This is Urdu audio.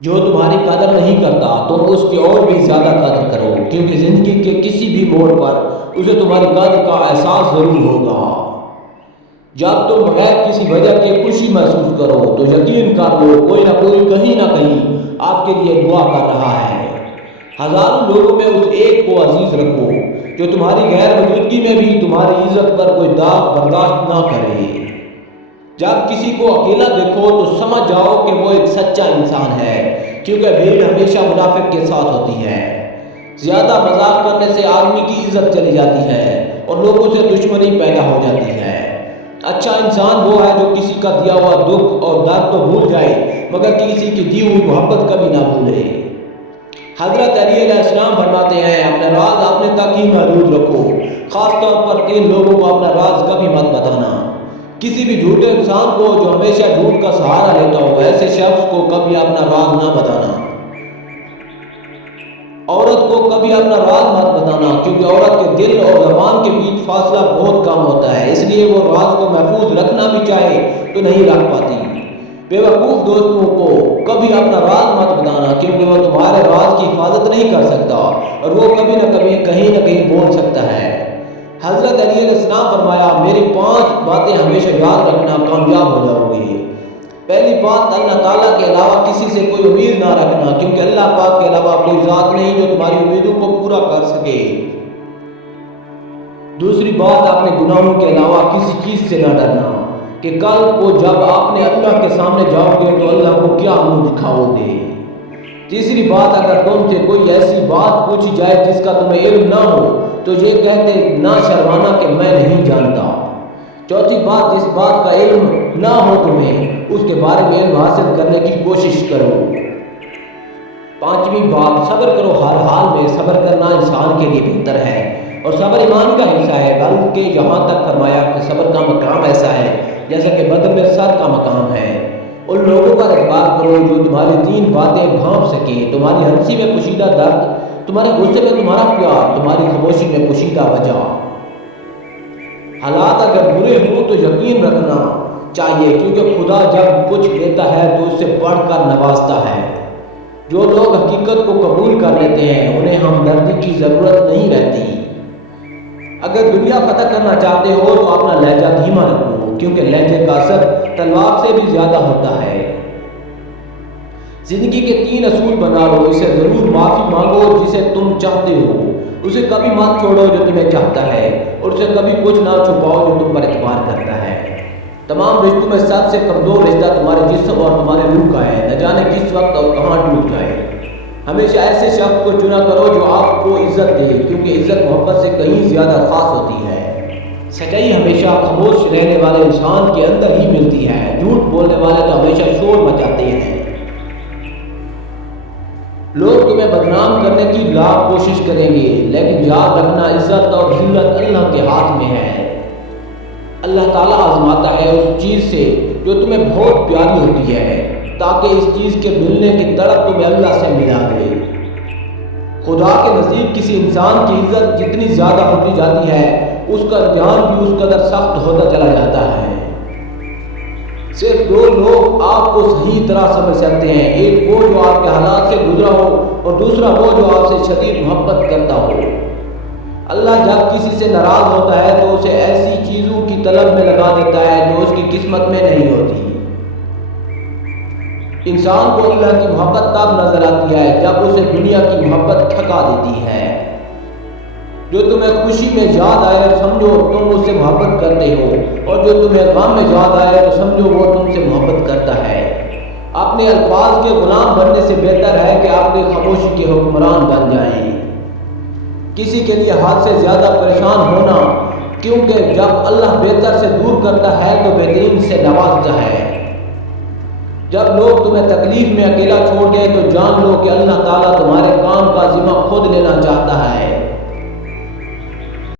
جو تمہاری قدر نہیں کرتا تم اس کی اور بھی زیادہ قدر کرو، کیونکہ زندگی کے کسی بھی موڑ پر اسے تمہاری قدر کا احساس ضرور ہوگا۔ جب تم بغیر کسی وجہ کے خوشی محسوس کرو تو یقین کر لو کوئی نہ کوئی کہیں نہ کہیں آپ کے لیے دعا کر رہا ہے۔ ہزاروں لوگوں میں اس ایک کو عزیز رکھو جو تمہاری غیر موجودگی میں بھی تمہاری عزت پر کوئی داغ برداشت نہ کرے۔ جب کسی کو اکیلا دیکھو تو سمجھ جاؤ کہ وہ ایک سچا انسان ہے، کیونکہ بھیڑ ہمیشہ منافق کے ساتھ ہوتی ہے۔ زیادہ مذاق کرنے سے آدمی کی عزت چلی جاتی ہے اور لوگوں سے دشمنی پیدا ہو جاتی ہے۔ اچھا انسان وہ ہے جو کسی کا دیا ہوا دکھ اور درد تو بھول جائے مگر کسی کی دی ہوئی محبت کبھی نہ بھولے۔ حضرت علی علیہ السلام فرماتے ہیں اپنا راز اپنے تک ہی محدود رکھو، خاص طور پر 3 لوگوں کو اپنا راز کبھی مت بتانا۔ کسی بھی جھوٹے انسان کو جو ہمیشہ جھوٹ کا سہارا لیتا ہو ایسے شخص کو کبھی اپنا راز نہ بتانا۔ عورت کو کبھی اپنا راز مت بتانا، کیونکہ عورت کے دل اور زبان کے بیچ فاصلہ بہت کم ہوتا ہے، اس لیے وہ راز کو محفوظ رکھنا بھی چاہے تو نہیں رکھ پاتی۔ بے وقوف دوستوں کو کبھی اپنا راز مت بتانا، کیونکہ وہ تمہارے راز کی حفاظت نہیں کر سکتا اور وہ کبھی نہ کہیں بول سکتا ہے۔ حضرت علی علیہ السلام فرمایا میری 5 باتیں ہمیشہ یاد رکھنا، کامیاب ہو جاؤ گے۔ پہلی بات اللہ تعالیٰ کے علاوہ کسی سے کوئی امید نہ رکھنا، کیونکہ اللہ پاک کے علاوہ کوئی ذات نہیں جو تمہاری امیدوں کو پورا کر سکے۔ دوسری بات اپنے گناہوں کے علاوہ کسی چیز سے نہ ڈرنا کہ کل کو جب آپ نے اللہ کے سامنے جاؤ گے تو اللہ کو کیا منہ دکھاؤ گے۔ تیسری بات اگر تم سے کوئی ایسی بات پوچھی جائے جس کا تمہیں علم نہ ہو تو یہ کہتے نہ شرمانا کہ میں نہیں جانتا۔ چوتھی بات جس بات کا علم نہ ہو تمہیں اس کے بارے میں علم حاصل کرنے کی کوشش کرو۔ پانچویں بات صبر کرو، ہر حال میں صبر کرنا انسان کے لیے بہتر ہے اور صبر ایمان کا حصہ ہے، بلکہ یہاں تک فرمایا کہ صبر کا مقام ایسا ہے جیسا کہ بدن میں سر کا مقام ہے۔ ان لوگوں پر اعتبار کرو جو تمہاری 3 باتیں بھانپ سکیں، تمہاری ہنسی میں پوشیدہ درد، تمہارے غصے میں تمہارا پیار، تمہاری خاموشی میں پوشیدہ وجہ۔ حالات اگر برے ہوں تو یقین رکھنا چاہیے، کیونکہ خدا جب کچھ دیتا ہے تو اس سے بڑھ کر نوازتا ہے۔ جو لوگ حقیقت کو قبول کر لیتے ہیں انہیں ہمدردی کی ضرورت نہیں رہتی۔ اگر دنیا فتح کرنا چاہتے ہو تو اپنا لہجہ دھیما رکھو، کیونکہ لہجے کا اثر تلوار سے بھی زیادہ ہوتا ہے۔ زندگی کے 3 اصول بنا لو، اسے ضرور معافی مانگو جسے تم چاہتے ہو، اسے کبھی مت چھوڑو جو تمہیں چاہتا ہے، اور اسے کبھی کچھ نہ چھپاؤ جو تم پر اعتبار کرتا ہے۔ تمام رشتوں میں سب سے کمزور رشتہ تمہارے جسم اور تمہارے روح کا ہے، نہ جانے کس وقت اور کہاں ٹوٹ جائے۔ ہمیشہ ایسے شخص کو چنا کرو جو آپ کو عزت دے، کیونکہ عزت محبت سے کہیں زیادہ خاص ہوتی ہے۔ سچائی ہمیشہ خاموش رہنے والے انسان کے اندر ہی ملتی ہے، جھوٹ بولنے والے تو ہمیشہ شور مچاتے ہیں۔ لوگ تمہیں بدنام کرنے کی لاکھ کوشش کریں گے، لیکن یاد رکھنا عزت اور ذلت اللہ کے ہاتھ میں ہے۔ اللہ تعالیٰ آزماتا ہے اس چیز سے جو تمہیں بہت پیاری ہوتی ہے، تاکہ اس چیز کے ملنے کی تڑپ تمہیں اللہ سے ملا دے۔ خدا کے نزدیک کسی انسان کی عزت جتنی زیادہ ہوتی جاتی ہے اس کا امتحان بھی اس قدر سخت ہوتا چلا جاتا ہے۔ صرف 2 لوگ آپ کو صحیح طرح سمجھ سکتے ہیں، ایک وہ جو آپ کے حالات سے گزرا ہو اور دوسرا وہ جو آپ سے شدید محبت کرتا ہو۔ اللہ جب کسی سے ناراض ہوتا ہے تو اسے ایسی چیزوں کی طلب میں لگا دیتا ہے جو اس کی قسمت میں نہیں ہوتی۔ انسان کو اللہ کی محبت تب نظر آتی ہے جب اسے دنیا کی محبت تھکا دیتی ہے۔ جو تمہیں خوشی میں یاد آئے سمجھو تم اس سے محبت کرتے ہو، اور جو تمہیں غم میں یاد آئے تو سمجھو وہ تم سے محبت کرتا ہے۔ اپنے الفاظ کے غلام بننے سے بہتر ہے کہ اپنی خاموشی کے حکمران بن جائیں۔ کسی کے لیے حد سے زیادہ پریشان ہونا، کیونکہ جب اللہ بہتر سے دور کرتا ہے تو بہترین سے نوازتا ہے۔ جب لوگ تمہیں تکلیف میں اکیلا چھوڑ دیں تو جان لو کہ اللہ تعالیٰ تمہارے کام کا ذمہ خود لینا چاہتا ہے۔